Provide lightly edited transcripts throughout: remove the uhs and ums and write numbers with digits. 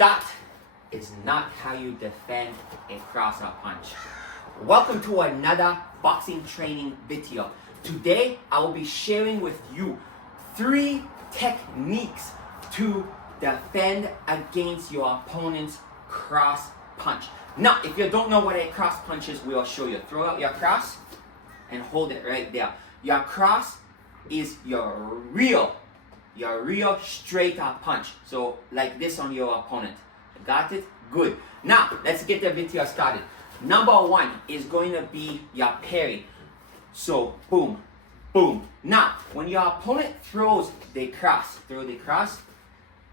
That is not how you defend a cross-up punch. Welcome to another boxing training video. Today, I will be sharing with you 3 techniques to defend against your opponent's cross punch. Now, if you don't know what a cross punch is, we'll show you. Throw out your cross and hold it right there. Your cross is your real straight up punch. So like this on your opponent. Got it? Good. Now, let's get the video started. Number 1 is going to be your parry. So boom, boom. Now, when your opponent throws the cross,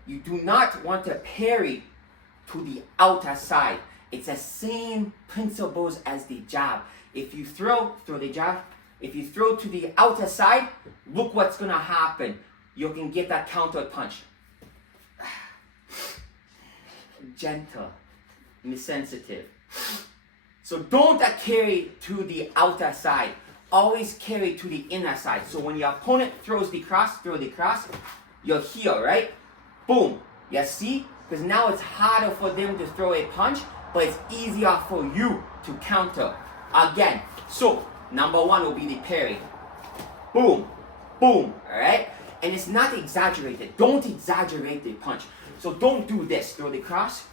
you do not want to parry to the outer side. It's the same principles as the jab. If you throw the jab, if you throw to the outer side, look what's gonna happen. You can get that counter punch. Gentle, insensitive. So don't carry to the outer side. Always carry to the inner side. So when your opponent throws the cross, you're here, right? Boom. You see? Because now it's harder for them to throw a punch, but it's easier for you to counter. Again. So number 1 will be the parry. Boom, boom. All right? And it's not exaggerated. Don't exaggerate the punch. So don't do this. Throw the cross.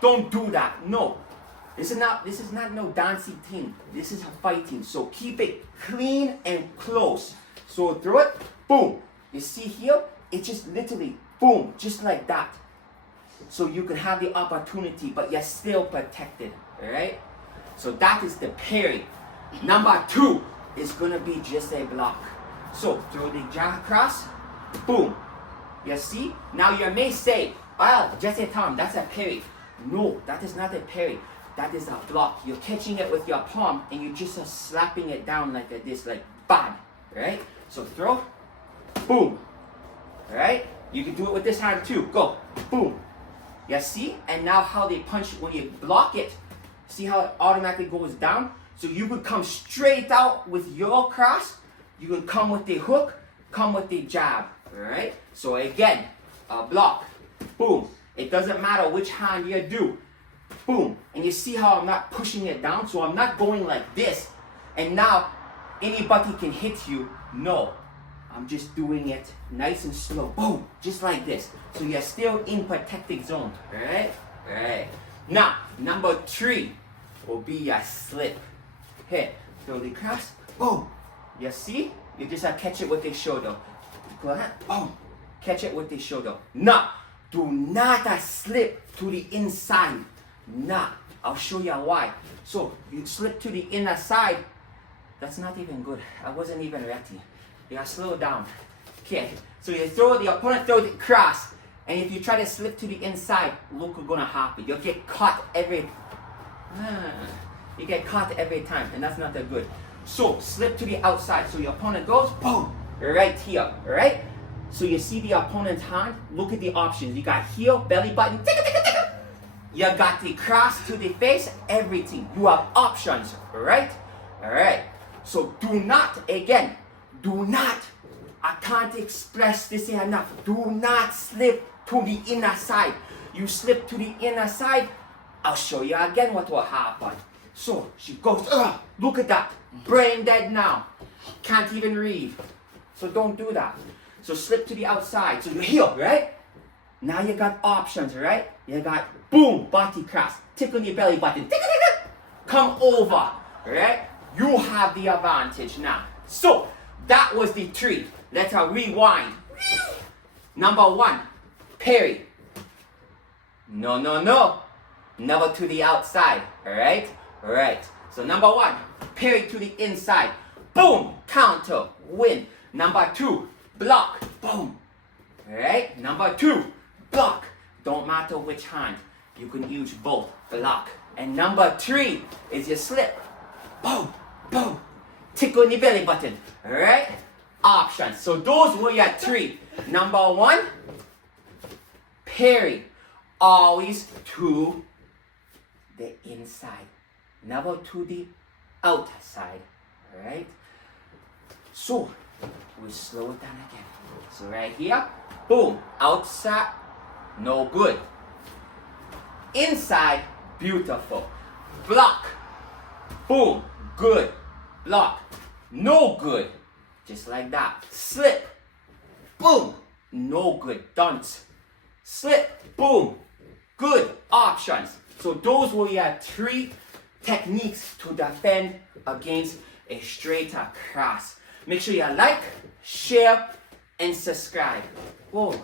Don't do that. No. This is not no dancing thing. This is a fighting. So keep it clean and close. So throw it. Boom. You see here? It's just literally boom. Just like that. So you can have the opportunity, but you're still protected. Alright? So that is the parry. Number 2 is going to be just a block. So throw the jab cross. Boom. You see? Now you may say, well, just a Tom, that's a parry. No, that is not a parry. That is a block. You're catching it with your palm and you're just slapping it down like this, like bam. Right? So throw. Boom. Alright? You can do it with this hand too. Go. Boom. You see? And now how they punch when you block it. See how it automatically goes down? So you could come straight out with your cross. You can come with the hook, come with the jab. Alright? So again, a block. Boom. It doesn't matter which hand you do. Boom. And you see how I'm not pushing it down? So I'm not going like this. And now anybody can hit you. No. I'm just doing it nice and slow. Boom. Just like this. So you're still in protected zone. Alright? Alright. Now, number 3 will be your slip. Here. Throw the cross. Boom. You see? You just catch it with the shoulder. Go ahead. Boom. Catch it with the shoulder. Now, do not slip to the inside. Nah. I'll show you why. So, you slip to the inner side. That's not even good. I wasn't even ready. You gotta slow down. Okay. So you throw the opponent throws the cross. And if you try to slip to the inside, look what's gonna happen. You'll get caught every time, and that's not that good. So slip to the outside. So your opponent goes, boom, right here, right? So you see the opponent's hand. Look at the options. You got heel, belly button. You got the cross to the face, everything. You have options, right? All right. So do not, I can't express this enough. Do not slip to the inner side. You slip to the inner side, I'll show you again what will happen. So she goes, look at that. Brain dead now. Can't even read. So don't do that. So slip to the outside. So you heel, right? Now you got options, right? You got boom, body cross. Tickle your belly button. Come over, right? You have the advantage now. So that was the 3. Let's rewind. Number 1, parry. No. Never to the outside. Alright? Alright. So number 1, parry to the inside. Boom. Counter. Win. Number 2, block. Boom. Alright? Number 2, block. Don't matter which hand. You can use both. Block. And number 3 is your slip. Boom. Boom. Tickle your belly button. Alright? Options. So those were your 3. Number 1, parry. Always to the inside. Never to the outer side. Alright? So, we slow it down again. So right here, boom, outside, no good. inside, beautiful. Block. Boom. Good. Block. No good. Just like that. Slip. Boom. No good. Dunce. Slip. Boom. Good. Options. So those were your 3 techniques to defend against a straight across. Make sure you like, share, and subscribe. Whoa.